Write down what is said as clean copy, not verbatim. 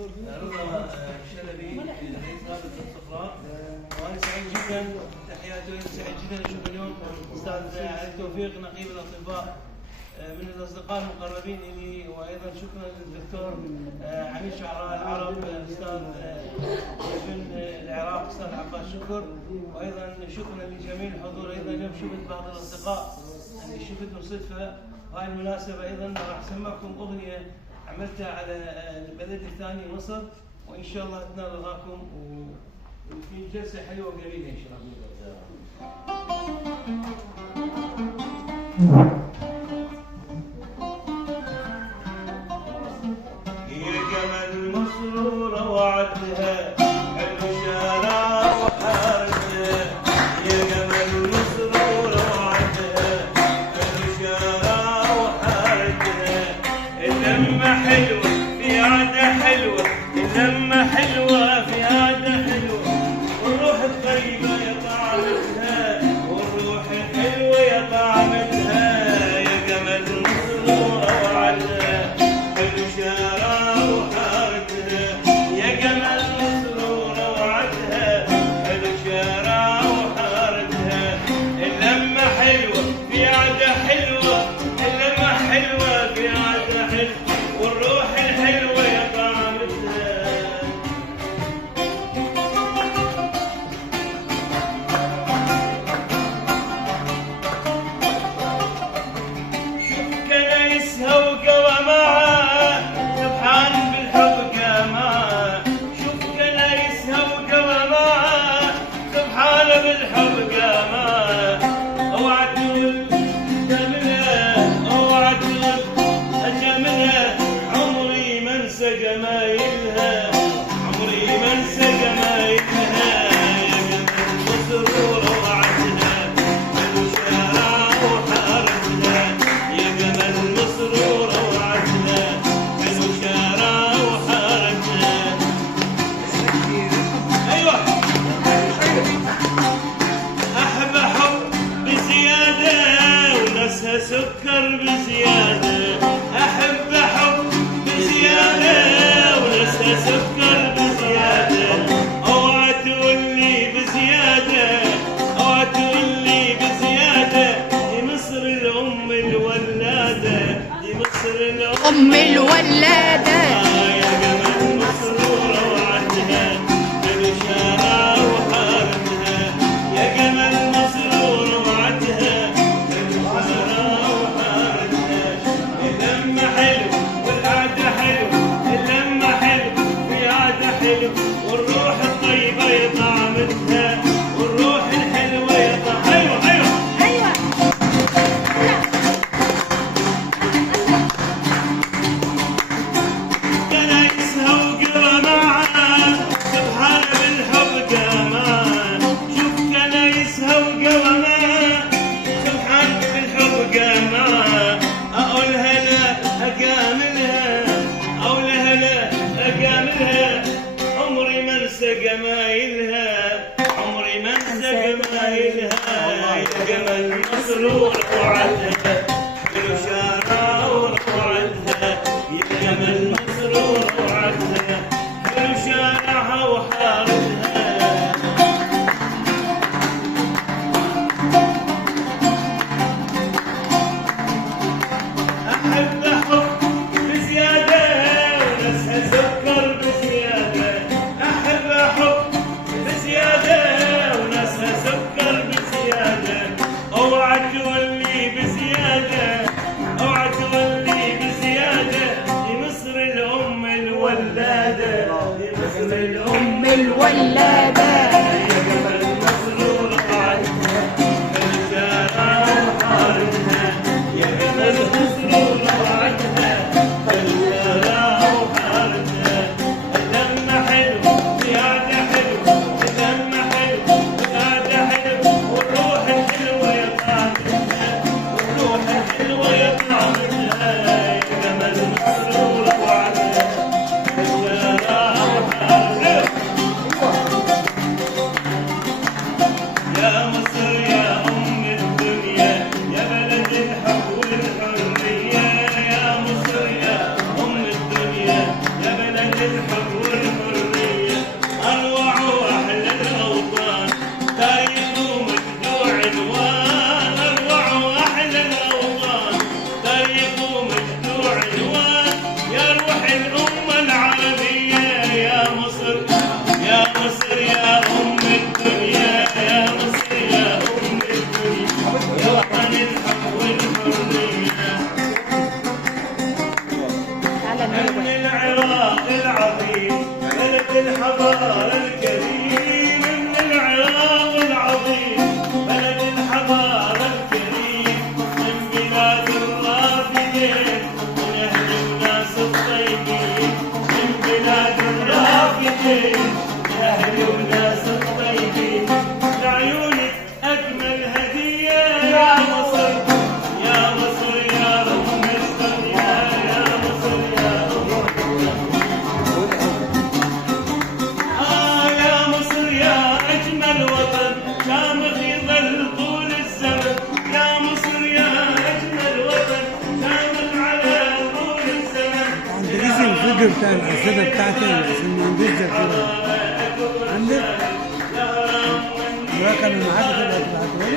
رضا الشلبي رئيس رابطه الصفراء، وانا سعيد جدا تحياتي، سعيد جدا اشوف اليوم استاذ علي توفيق نقيب الاطباء من الاصدقاء المقربين الي، وايضا شكرا للدكتور عميد شعراء العرب استاذ ابن العراق استاذ عباس شكر، وايضا شكرا لجميع الحضور. ايضا اليوم شفت بعض الاصدقاء اللي شفتهم صدفه، وهاي المناسبه ايضا راح اسمعكم اغنيه عملتها على البلد الثاني مصر، وان شاء الله تنال رضاكم وفي جلسه حلوه وجميله ان شاء الله. يا جمال مسرورة وعدها حلو شارع وحارتها، يا جمال مسرورة وعدها حلو شارع وحارتها، اللمة حلوة في عادة حلوة، اللمة حلوة في عادة حلوة، والروح الطيبة يا طعمتها، والروح الحلوة يا طعمتها، يا جمال مسرورة وعدها حلو شارع وحارتها، يا جمال مسرورة وعدها حلو شارع وحارتها، اللمة حلوة في عادة حلوة، اللمة حلوة في عادة حلوة، والروح الحلوة يا طعمتها. شوف كنايسها وقوامها سبحان بالحب قامها، شوف كنايسها وقوامها سبحان بالحب قامها، اوعى تقول جملها، اوعى تقول جملها، عمري ما انسى جمايلها، عمري ما انسى جمايلها، يا جمال مسرورة وعدها حلو شارع وحارتها، يا جمال مسرورة وعدها حلو شارع وحارتها. ايوه احب حب بزيادة وناسها سكر بزيادة، احب حب بزيادة وناسها سكر بزيادة، اوعى تقول لي بزيادة، اوعى تقول لي بزيادة، دي مصر الام الولادة، دي مصر الام الولادة، يا جمال مسرورة وعدها حلو شارع وحارتها، يا جمال مسرورة وعدها حلو شارع وحارتها، اللمة حلو والقعدة حلو، اللمة حلو في قعدة حلو، والروح الطيبة يا طعمتها، والروح الحلوة يا طعمتها. ايوه أيوة كنايسها وقوامها سبحان بالحب قامها، شوف كنايسها وقوامها سبحان بالحب قامها، اقولها لا اجاملها، اقولها لا اجاملها، عمري ما انسى جمايلها، عمري ما انسى جمايلها، يا جمال مسرور وعدها حلو شارع وعدها، يا جمال مسرور وعدها حلو شارعها وحارتها. احب حب بزيادة وناسها سكر بزيادة، احب حب بزيادة وناسها سكر بزيادة، اوعى تقول لي بزيادة، اوعى تقول لي بزيادة، دي مصر الام الولادة، دي مصر الام الولادة، يا جمال مسرورة وعدها حلو شارع وحارتها، يا جمال مسرورة وعدها حلو شارع وحارتها، اللمة حلو في قعدة حلو، اللمة حلو في قعدة حلو، والروح الحلوة يا طعمتها، والروح الحلوة يا طعمتها، يا جمال مسرورة وعدها حلو شارع وحارتها. الحب والحرية أروع وأحلى الأوطان تاريخ ومجد وعنوان أروع وأحلى الأوطان تاريخ ومجد وعنوان يا روح الأمة العربية يا مصر يا مصر يا أم الدنيا يا مصر يا أم الدنيا يا وطن الحب والحرية من العراق العظيم بلد الحضارة الكريم من العراق العظيم بلد الحضارة الكريم من بلاد الرافدين من أهل وناس الطيبين من بلاد الرافدين من أهل وناس الطيبين لعيونك أجمل هدية يا مصر يا مصر يا أم الدنيا يا مصر يا أم يا مصر يا أجمل وطن شامخ يظل طول الزمن يا مصر يا أجمل وطن شامخ على طول الزمن عند اسم الفيديو بتاع الأسئلة بتاعتي عشان ما عنديش ذاكرة عندك؟ الرقم اللي معاك تبقى تبعته لي؟